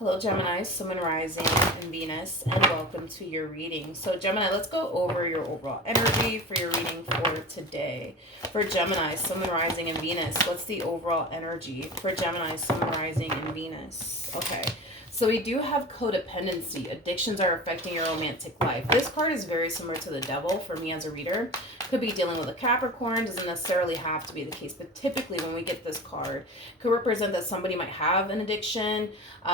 Hello, Gemini, Sun, Rising, and Venus, and welcome to your reading. So, Gemini, let's go over your overall energy for your reading for today. For Gemini, Sun, Rising, and Venus, what's the overall energy for Gemini, Sun, Rising, and Venus? Okay. So we do have codependency. Addictions are affecting your romantic life. This card is very similar to the devil for me as a reader. Could be dealing with a Capricorn. Doesn't necessarily have to be the case. But typically when we get this card, could represent that somebody might have an addiction.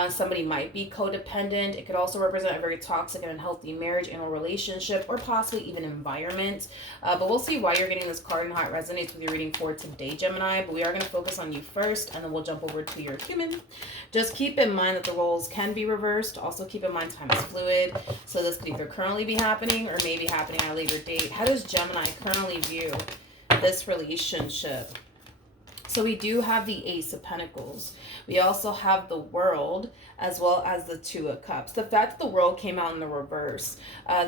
Somebody might be codependent. It could also represent a very toxic and unhealthy marriage and or relationship, or possibly even environment. But we'll see why you're getting this card and how it resonates with your reading for today, Gemini. But we are going to focus on you first, and then we'll jump over to your human. Just keep in mind that the roles can be reversed. Also keep in mind time is fluid. So this could either currently be happening or maybe happening at a later date. How does Gemini currently view this relationship? So we do have the Ace of Pentacles. We also have the World, as well as the Two of Cups. The fact that the World came out in the reverse,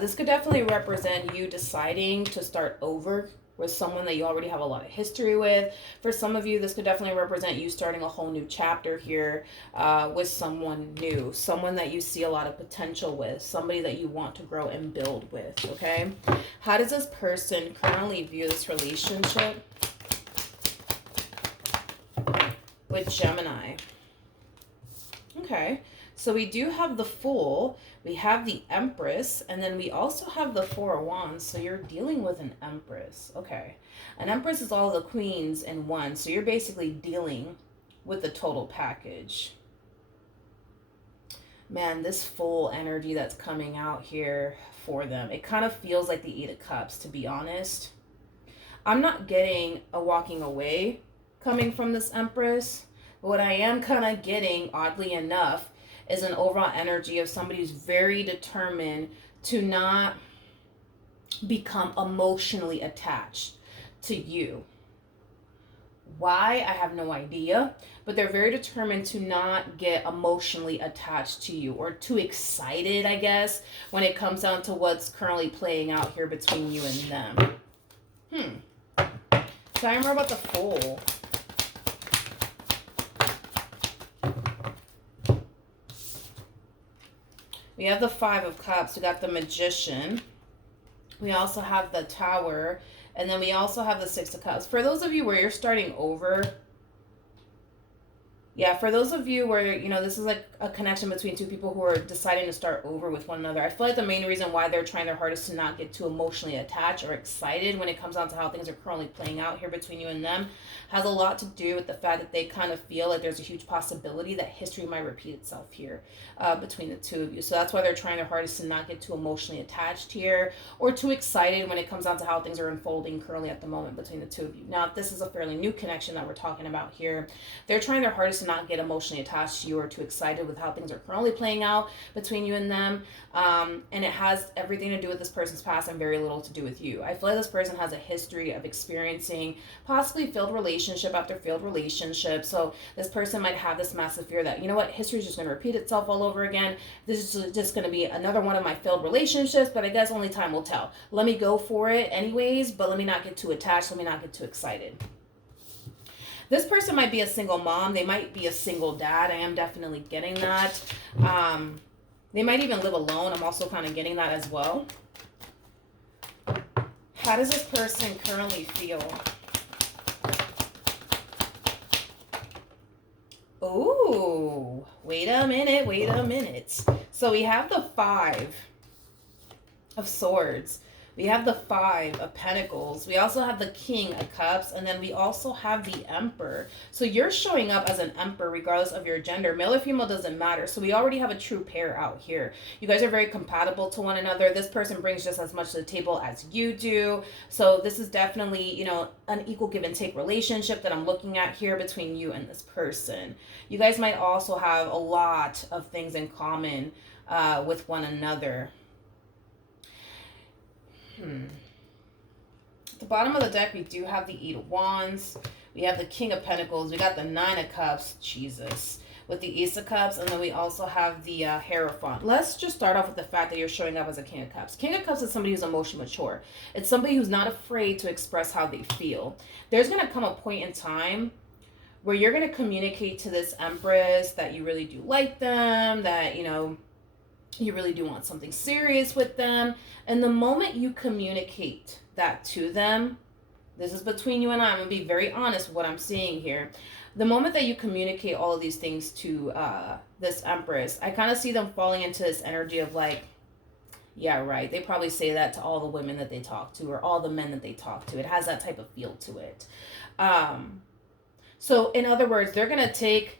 this could definitely represent you deciding to start over with someone that you already have a lot of history with. For some of you, this could definitely represent you starting a whole new chapter here with someone new, someone that you see a lot of potential with, somebody that you want to grow and build with, okay? How does this person currently view this relationship with Gemini? Okay, so we do have the Fool, we have the Empress, and then we also have the Four of Wands. So you're dealing with an Empress. Okay, an Empress is all the queens in one, so you're basically dealing with the total package. Man, this Fool energy that's coming out here for them, it kind of feels like the Eight of Cups, to be honest. I'm not getting a walking away coming from this Empress. But what I am kind of getting, oddly enough, is an overall energy of somebody who's very determined to not become emotionally attached to you. Why? I have no idea. But they're very determined to not get emotionally attached to you or too excited, I guess, when it comes down to what's currently playing out here between you and them. Tell me more about the Fool. We have the Five of Cups. We got the Magician. We also have the Tower. And then we also have the Six of Cups. For those of you where you're starting over, yeah, for those of you where, you know, this is like a connection between two people who are deciding to start over with one another. I feel like the main reason why they're trying their hardest to not get too emotionally attached or excited when it comes down to how things are currently playing out here between you and them has a lot to do with the fact that they kind of feel like there's a huge possibility that history might repeat itself here between the two of you. So that's why they're trying their hardest to not get too emotionally attached here or too excited when it comes down to how things are unfolding currently at the moment between the two of you. Now, if this is a fairly new connection that we're talking about here, they're trying their hardest to not get emotionally attached to you or too excited with how things are currently playing out between you and them. And it has everything to do with this person's past and very little to do with you. I feel like this person has a history of experiencing possibly failed relationship after failed relationship. So this person might have this massive fear that, you know what, history is just going to repeat itself all over again. This is just going to be another one of my failed relationships, but I guess only time will tell. Let me go for it anyways, but let me not get too attached. Let me not get too excited. This person might be a single mom. They might be a single dad. I am definitely getting that. They might even live alone. I'm also kind of getting that as well. How does this person currently feel? Ooh, wait a minute. So we have the Five of Swords. We have the Five of Pentacles. We also have the King of Cups. And then we also have the Emperor. So you're showing up as an Emperor regardless of your gender. Male or female doesn't matter. So we already have a true pair out here. You guys are very compatible to one another. This person brings just as much to the table as you do. So this is definitely, you know, an equal give and take relationship that I'm looking at here between you and this person. You guys might also have a lot of things in common with one another. At the bottom of the deck, we do have the Eight of Wands. We have the King of Pentacles. We got the Nine of Cups. Jesus. With the Ace of Cups. And then we also have the Hierophant. Let's just start off with the fact that you're showing up as a King of Cups. King of Cups is somebody who's emotionally mature. It's somebody who's not afraid to express how they feel. There's going to come a point in time where you're going to communicate to this Empress that you really do like them, that, you know, you really do want something serious with them. And the moment you communicate that to them, this is between you and I'm going to be very honest with what I'm seeing here. The moment that you communicate all of these things to this Empress, I kind of see them falling into this energy of like, yeah, right. They probably say that to all the women that they talk to or all the men that they talk to. It has that type of feel to it. So in other words, they're going to take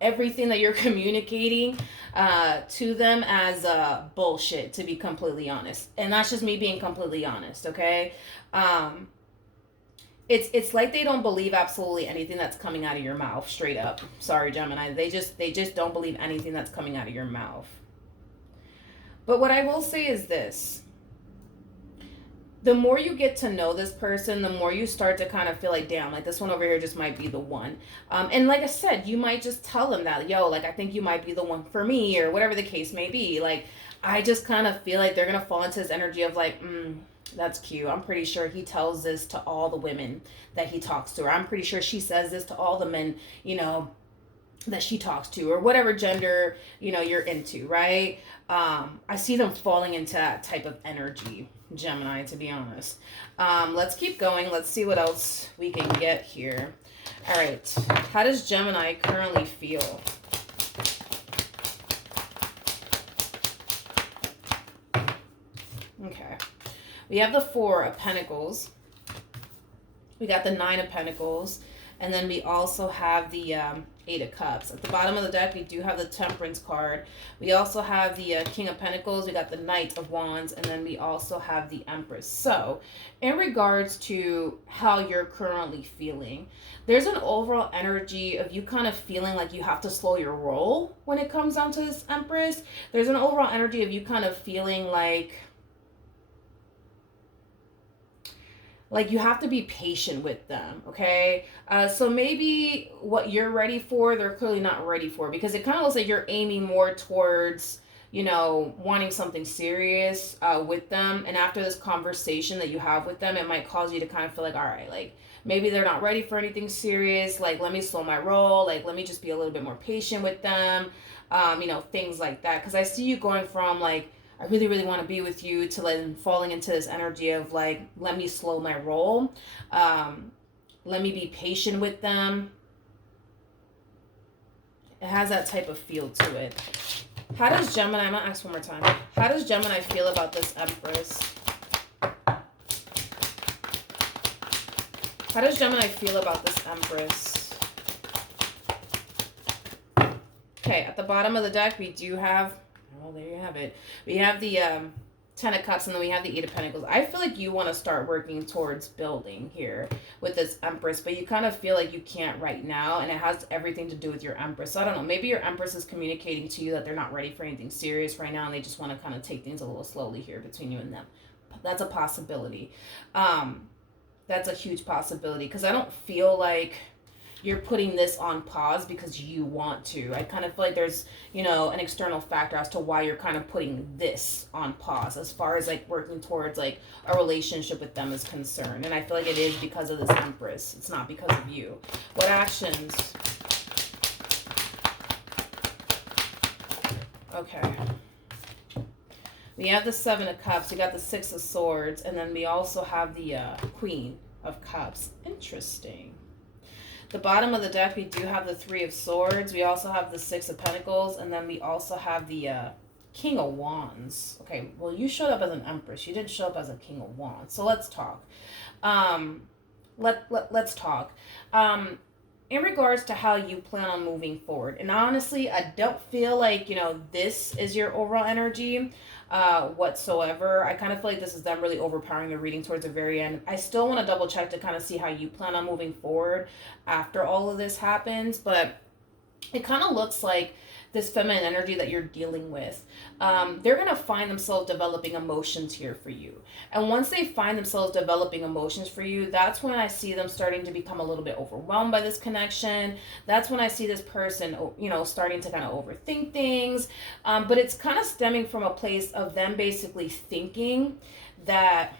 everything that you're communicating to them as bullshit, to be completely honest. And that's just me being completely honest, okay? It's like they don't believe absolutely anything that's coming out of your mouth, straight up. Sorry, Gemini. They just don't believe anything that's coming out of your mouth. But what I will say is this. The more you get to know this person, the more you start to kind of feel like, damn, like this one over here just might be the one. And like I said, you might just tell them that, yo, like I think you might be the one for me, or whatever the case may be. Like, I just kind of feel like they're going to fall into this energy of like, that's cute. I'm pretty sure he tells this to all the women that he talks to. Or I'm pretty sure she says this to all the men, you know, that she talks to, or whatever gender, you know, you're into, right? I see them falling into that type of energy, Gemini, to be honest. Let's keep going. Let's see what else we can get here. All right. How does Gemini currently feel? Okay. We have the Four of Pentacles. We got the Nine of Pentacles. And then we also have the Eight of Cups. At the bottom of the deck, we do have the Temperance card. We also have the King of Pentacles. We got the Knight of Wands. And then we also have the Empress. So, in regards to how you're currently feeling, there's an overall energy of you kind of feeling like you have to slow your roll when it comes down to this Empress. There's an overall energy of you kind of feeling like you have to be patient with them, okay? So maybe what you're ready for, they're clearly not ready for, because it kind of looks like you're aiming more towards, you know, wanting something serious with them. And after this conversation that you have with them, it might cause you to kind of feel like, all right, like maybe they're not ready for anything serious. Like, let me slow my roll. Like, let me just be a little bit more patient with them. You know, things like that. Because I see you going from like, I really, really want to be with you, to like falling into this energy of like, let me slow my roll. Let me be patient with them. It has that type of feel to it. How does Gemini, I'm going to ask one more time. How does Gemini feel about this Empress? How does Gemini feel about this Empress? Okay, at the bottom of the deck, we do have, well, there you have it. We have the Ten of Cups, and then we have the Eight of Pentacles. I feel like you want to start working towards building here with this Empress, but you kind of feel like you can't right now, and it has everything to do with your Empress. So I don't know, maybe your Empress is communicating to you that they're not ready for anything serious right now, and they just want to kind of take things a little slowly here between you and them. That's a possibility. That's a huge possibility, because I don't feel like you're putting this on pause because you want to. I kind of feel like there's, you know, an external factor as to why you're kind of putting this on pause as far as like working towards like a relationship with them is concerned. And I feel like it is because of this Empress. It's not because of you. What actions? Okay. We have the Seven of Cups. We got the Six of Swords. And then we also have the Queen of Cups. Interesting. The bottom of the deck, we do have the Three of Swords. We also have the Six of Pentacles. And then we also have the King of Wands. Okay, well, you showed up as an Empress. You didn't show up as a King of Wands. So let's talk. Let's talk. In regards to how you plan on moving forward. And honestly, I don't feel like, you know, this is your overall energy whatsoever. I kind of feel like this is them really overpowering the reading towards the very end. I still want to double check to kind of see how you plan on moving forward after all of this happens. But it kind of looks like this feminine energy that you're dealing with, they're going to find themselves developing emotions here for you. And once they find themselves developing emotions for you, that's when I see them starting to become a little bit overwhelmed by this connection. That's when I see this person, you know, starting to kind of overthink things. But it's kind of stemming from a place of them basically thinking that,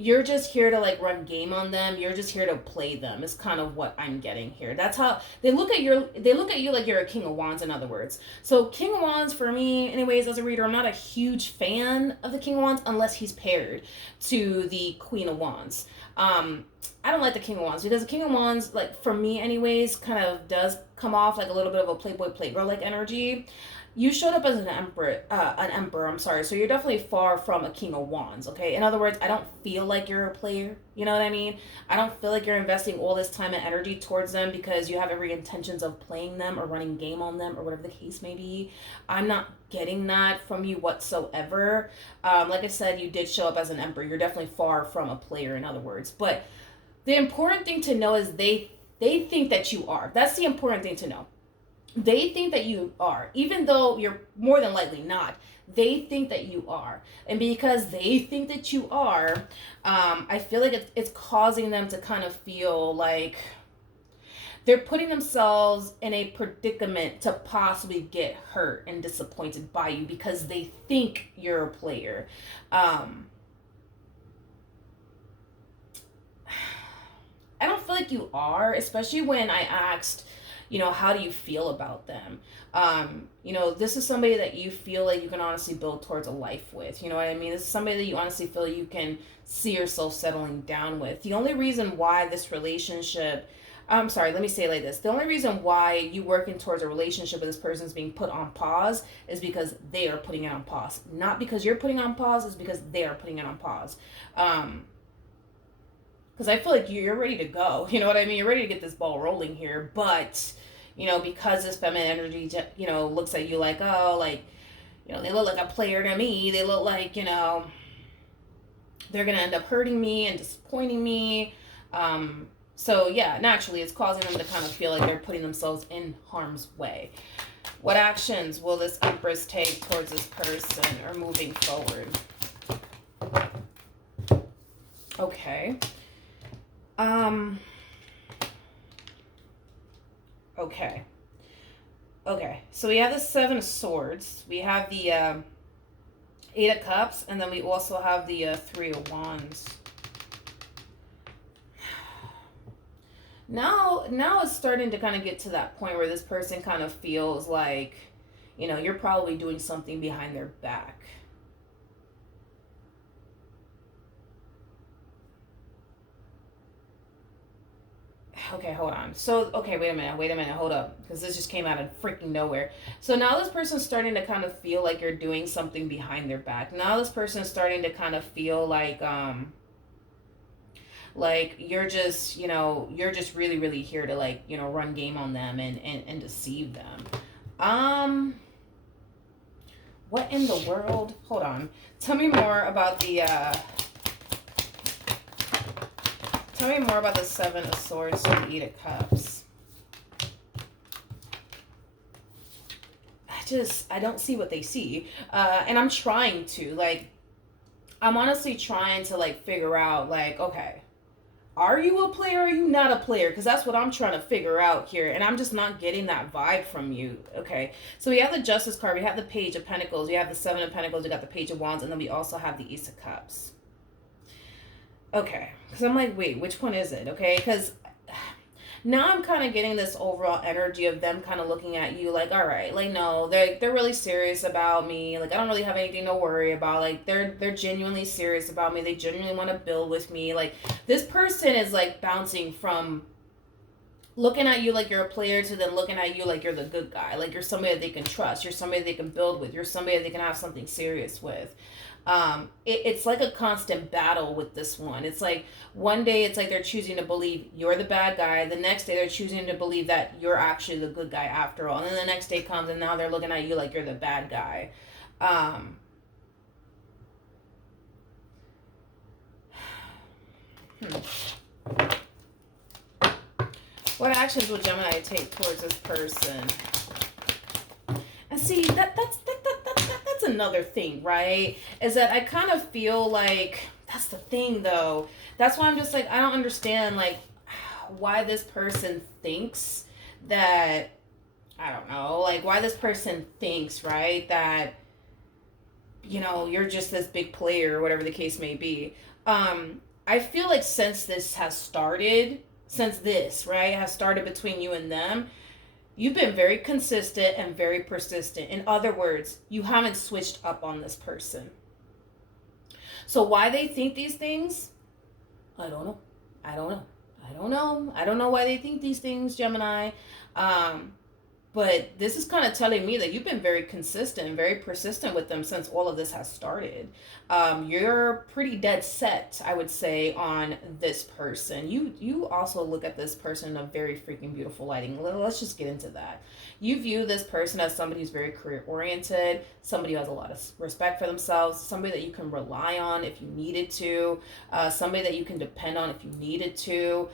you're just here to like run game on them. You're just here to play them. Is kind of what I'm getting here. That's how they look at you like you're a King of Wands, in other words. So King of Wands for me, anyways, as a reader, I'm not a huge fan of the King of Wands unless he's paired to the Queen of Wands. I don't like the King of Wands because the King of Wands, like for me anyways, kind of does come off like a little bit of a playboy playgirl like energy. You showed up as an emperor, I'm sorry. So you're definitely far from a King of Wands, okay? In other words, I don't feel like you're a player. You know what I mean? I don't feel like you're investing all this time and energy towards them because you have every intentions of playing them or running game on them or whatever the case may be. I'm not getting that from you whatsoever. Like I said, you did show up as an emperor. You're definitely far from a player, in other words. But the important thing to know is they think that you are. That's the important thing to know. They think that you are, even though you're more than likely not. They think that you are, and because they think that you are, I feel like it's causing them to kind of feel like they're putting themselves in a predicament to possibly get hurt and disappointed by you because they think you're a player. I don't feel like you are, especially when I asked, how do you feel about them? This is somebody that you feel like you can honestly build towards a life with. You know what I mean? This is somebody that you honestly feel you can see yourself settling down with. The only reason why this relationship, I'm sorry, let me say it like this. The only reason why you working towards a relationship with this person is being put on pause is because they are putting it on pause. Not because you're putting it on pause, it's because they are putting it on pause. Because I feel like you're ready to go. You know what I mean? You're ready to get this ball rolling here. But, because this feminine energy, looks at you like, oh, like, they look like a player to me. They look like, they're going to end up hurting me and disappointing me. So, yeah, naturally, it's causing them to kind of feel like they're putting themselves in harm's way. What actions will this Empress take towards this person or moving forward? Okay. Okay. So we have the Seven of Swords. We have the Eight of Cups, and then we also have the Three of Wands. Now it's starting to kind of get to that point where this person kind of feels like, you're probably doing something behind their back. Okay, hold on. So, okay, wait a minute, hold up. Because this just came out of freaking nowhere. So now this person's starting to kind of feel like you're doing something behind their back. Now this person's starting to kind of feel like you're just, you're just really, really here to like, run game on them and deceive them. What in the world? Hold on. Tell me more about the, Tell me more about the Seven of Swords and the Eight of Cups. I don't see what they see. And I'm trying to, I'm honestly trying to, figure out, okay, are you a player or are you not a player? Because that's what I'm trying to figure out here. And I'm just not getting that vibe from you. Okay. So we have the Justice card. We have the Page of Pentacles. We have the Seven of Pentacles. We got the Page of Wands. And then we also have the Ace of Cups. Okay, because I'm like, wait, which one is it? Okay, because now I'm kind of getting this overall energy of them kind of looking at you like, all right, like, no, they're really serious about me. Like, I don't really have anything to worry about. Like, they're genuinely serious about me. They genuinely want to build with me. Like, this person is like bouncing from looking at you like you're a player to then looking at you like you're the good guy. Like, you're somebody that they can trust. You're somebody they can build with. You're somebody that they can have something serious with. It's like a constant battle with this one. It's like one day it's like they're choosing to believe you're the bad guy. The next day they're choosing to believe that you're actually the good guy after all. And then the next day comes and now they're looking at you like you're the bad guy. What actions will Gemini take towards this person? And see, that's another thing, right? Is that I kind of feel like that's the thing, though. That's why I'm just like, I don't understand, like, why this person thinks that, I don't know, like, why this person thinks, right, that, you're just this big player or whatever the case may be. I feel like since this has started, since this, right, has started between you and them, you've been very consistent and very persistent. In other words, you haven't switched up on this person. So why they think these things, I don't know. I don't know. I don't know. I don't know why they think these things, Gemini. Um, but this is kind of telling me that you've been very consistent and very persistent with them since all of this has started. You're pretty dead set, I would say, on this person. You also look at this person in a very freaking beautiful lighting. Let's just get into that. You view this person as somebody who's very career oriented, somebody who has a lot of respect for themselves, somebody that you can rely on if you needed to, somebody that you can depend on if you needed to.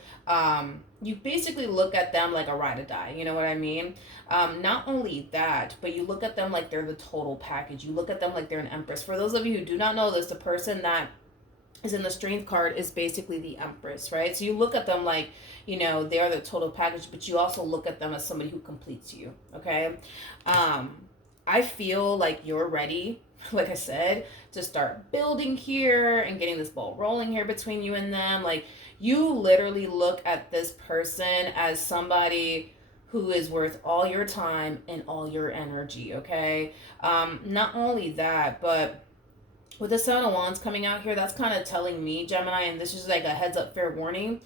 You basically look at them like a ride or die. You know what I mean? Not only that, but you look at them like they're the total package. You look at them like they're an empress. For those of you who do not know this, the person that is in the strength card is basically the empress, right? So you look at them like, they are the total package, but you also look at them as somebody who completes you, okay? I feel like you're ready, like I said, to start building here and getting this ball rolling here between you and them. Like, you literally look at this person as somebody who is worth all your time and all your energy, okay? Not only that, but with the Seven of Wands coming out here, that's kind of telling me, Gemini, and this is like a heads up fair warning,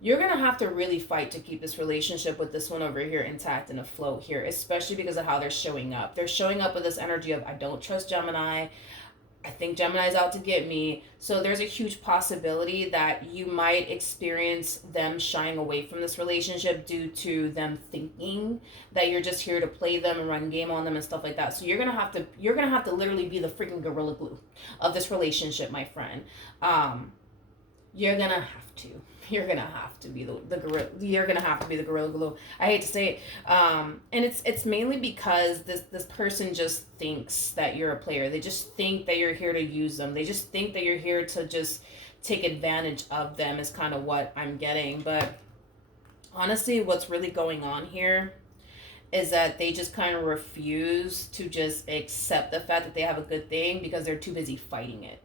you're going to have to really fight to keep this relationship with this one over here intact and afloat here, especially because of how they're showing up. They're showing up with this energy of, I don't trust Gemini. I think Gemini's out to get me. So there's a huge possibility that you might experience them shying away from this relationship due to them thinking that you're just here to play them and run game on them and stuff like that. So you're gonna have to literally be the freaking gorilla glue of this relationship, my friend. You're gonna have to. You're gonna have to be the gorilla. You're gonna have to be the gorilla glue. I hate to say it, and it's mainly because this person just thinks that you're a player. They just think that you're here to use them. They just think that you're here to just take advantage of them. Is kind of what I'm getting. But honestly, what's really going on here is that they just kind of refuse to just accept the fact that they have a good thing because they're too busy fighting it.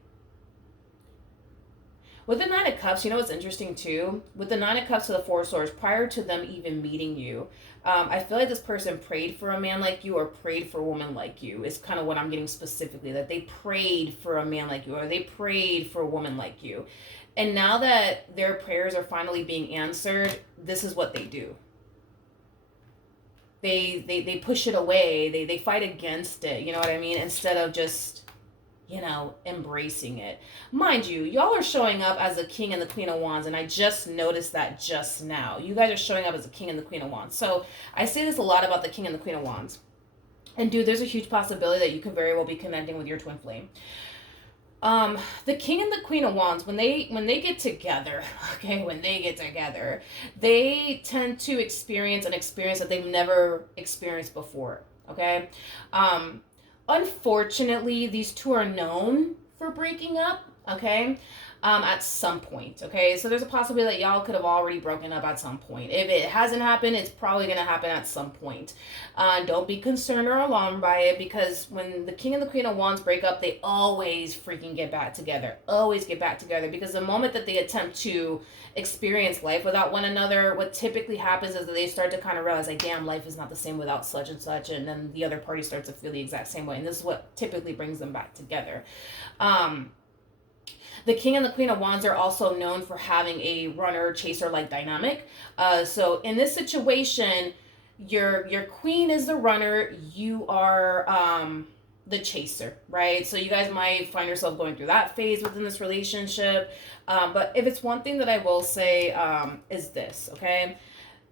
With the Nine of Cups, you know what's interesting too? With the Nine of Cups to the Four of Swords, prior to them even meeting you, I feel like this person prayed for a man like you or prayed for a woman like you. Is kind of what I'm getting specifically. That they prayed for a man like you or they prayed for a woman like you. And now that their prayers are finally being answered, this is what they do. They push it away. They fight against it. You know what I mean? Instead of just embracing it. Mind you, y'all are showing up as the King and the Queen of Wands, and I just noticed that just now. You guys are showing up as the King and the Queen of Wands. So I say this a lot about the King and the Queen of Wands. And dude, there's a huge possibility that you could very well be connecting with your twin flame. The King and the Queen of Wands, when they get together, they tend to experience an experience that they've never experienced before. Okay? Unfortunately, these two are known for breaking up, okay, at some point, okay? So there's a possibility that y'all could have already broken up at some point. If it hasn't happened, it's probably going to happen at some point. Don't be concerned or alarmed by it, because when the King and the Queen of Wands break up, they always freaking get back together. Always get back together, because the moment that they attempt to experience life without one another, what typically happens is that they start to kind of realize, like, damn, life is not the same without such and such, and then the other party starts to feel the exact same way, and this is what typically brings them back together. The King and the Queen of Wands are also known for having a runner-chaser-like dynamic. So in this situation, your queen is the runner, you are the chaser, right? So you guys might find yourself going through that phase within this relationship. But if it's one thing that I will say is this, okay?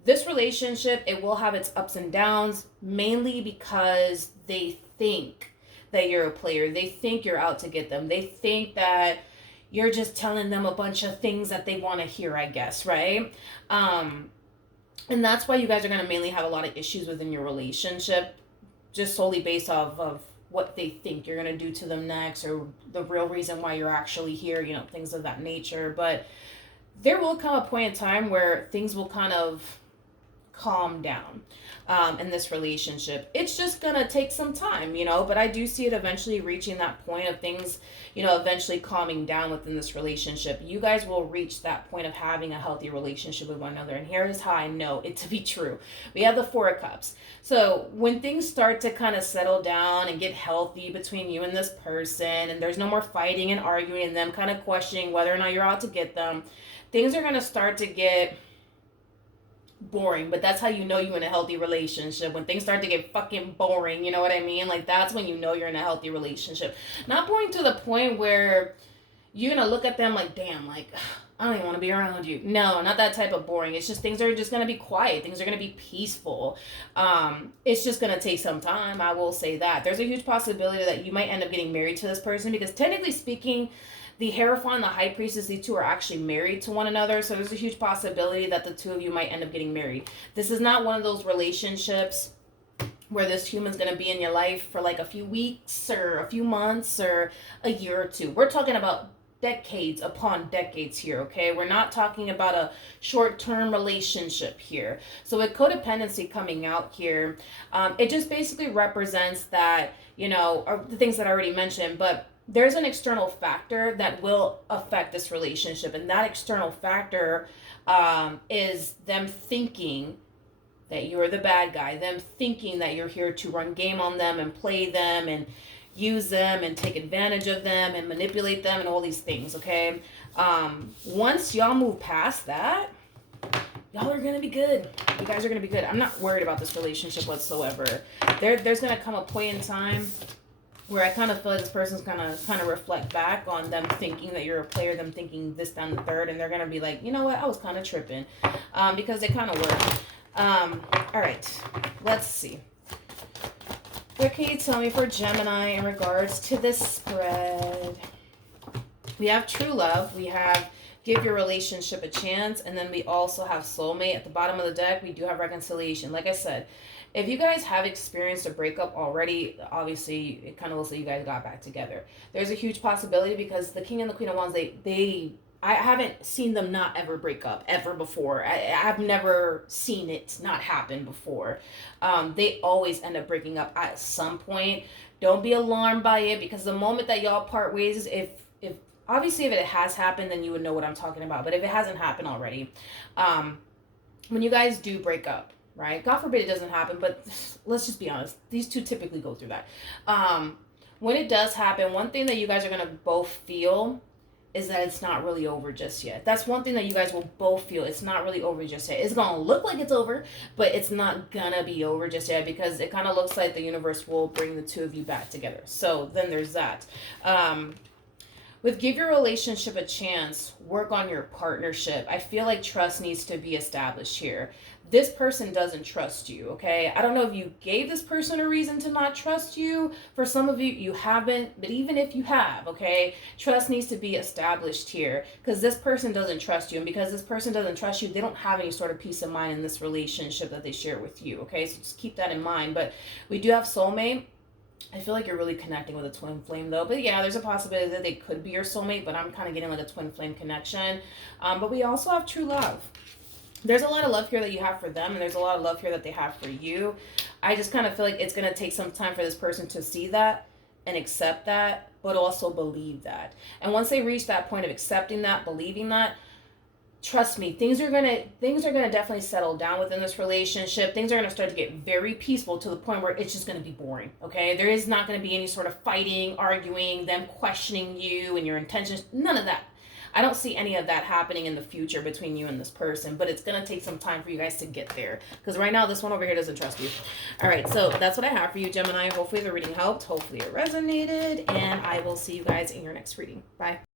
This relationship, it will have its ups and downs, mainly because they think that you're a player. They think you're out to get them. They think that you're just telling them a bunch of things that they want to hear, I guess, right? And that's why you guys are going to mainly have a lot of issues within your relationship, just solely based off of what they think you're going to do to them next, or the real reason why you're actually here, things of that nature. But there will come a point in time where things will kind of calm down in this relationship. It's just gonna take some time, but I do see it eventually reaching that point of things, eventually calming down within this relationship. You guys will reach that point of having a healthy relationship with one another. And here is how I know it to be true. We have the Four of Cups. So when things start to kind of settle down and get healthy between you and this person, and there's no more fighting and arguing and them kind of questioning whether or not you're out to get them, things are going to start to get boring. But that's how you know you're in a healthy relationship, when things start to get fucking boring. You know what I mean? Like, that's when you know you're in a healthy relationship. Not boring to the point where you're gonna look at them like, damn, like, I don't even want to be around you. No, not that type of boring. It's just things are just gonna be quiet. Things are gonna be peaceful. It's just gonna take some time. I will say that. There's a huge possibility that you might end up getting married to this person, because technically speaking, the Hierophant and the High Priestess, these two are actually married to one another. So there's a huge possibility that the two of you might end up getting married. This is not one of those relationships where this human's going to be in your life for like a few weeks or a few months or a year or two. We're talking about decades upon decades here, okay? We're not talking about a short-term relationship here. So with codependency coming out here, it just basically represents that, or the things that I already mentioned, but there's an external factor that will affect this relationship. And that external factor is them thinking that you're the bad guy, them thinking that you're here to run game on them and play them and use them and take advantage of them and manipulate them and all these things, okay? Once y'all move past that, y'all are going to be good. You guys are going to be good. I'm not worried about this relationship whatsoever. There's going to come a point in time where I kind of feel like this person's kind of reflect back on them thinking that you're a player, them thinking this, down the third, and they're going to be like, you know what, I was kind of tripping, because they kind of were. All right, let's see. What can you tell me for Gemini in regards to this spread? We have true love. We have give your relationship a chance. And then we also have soulmate. At the bottom of the deck, we do have reconciliation. Like I said, if you guys have experienced a breakup already, obviously it kind of looks like you guys got back together. There's a huge possibility because the King and the Queen of Wands, I haven't seen them not ever break up ever before. I've never seen it not happen before. They always end up breaking up at some point. Don't be alarmed by it, because the moment that y'all part ways, if obviously if it has happened, then you would know what I'm talking about. But if it hasn't happened already, when you guys do break up, right? God forbid it doesn't happen, but let's just be honest. These two typically go through that. When it does happen, one thing that you guys are going to both feel is that it's not really over just yet. That's one thing that you guys will both feel. It's not really over just yet. It's going to look like it's over, but it's not going to be over just yet, because it kind of looks like the universe will bring the two of you back together. So then there's that. With give your relationship a chance, work on your partnership. I feel like trust needs to be established here. This person doesn't trust you, okay? I don't know if you gave this person a reason to not trust you. For some of you, you haven't. But even if you have, okay, trust needs to be established here, because this person doesn't trust you. And because this person doesn't trust you, they don't have any sort of peace of mind in this relationship that they share with you, okay? So just keep that in mind. But we do have soulmate. I feel like you're really connecting with a twin flame, though. But yeah, there's a possibility that they could be your soulmate, but I'm kind of getting like a twin flame connection. But we also have true love. There's a lot of love here that you have for them, and there's a lot of love here that they have for you. I just kind of feel like it's going to take some time for this person to see that and accept that, but also believe that. And once they reach that point of accepting that, believing that, trust me, things are gonna definitely settle down within this relationship. Things are gonna start to get very peaceful, to the point where it's just gonna be boring. Okay, there is not gonna be any sort of fighting, arguing, them questioning you and your intentions. None of that. I don't see any of that happening in the future between you and this person, but it's gonna take some time for you guys to get there, because right now this one over here doesn't trust you. All right, so that's what I have for you, Gemini. Hopefully the reading helped. Hopefully it resonated, and I will see you guys in your next reading. Bye.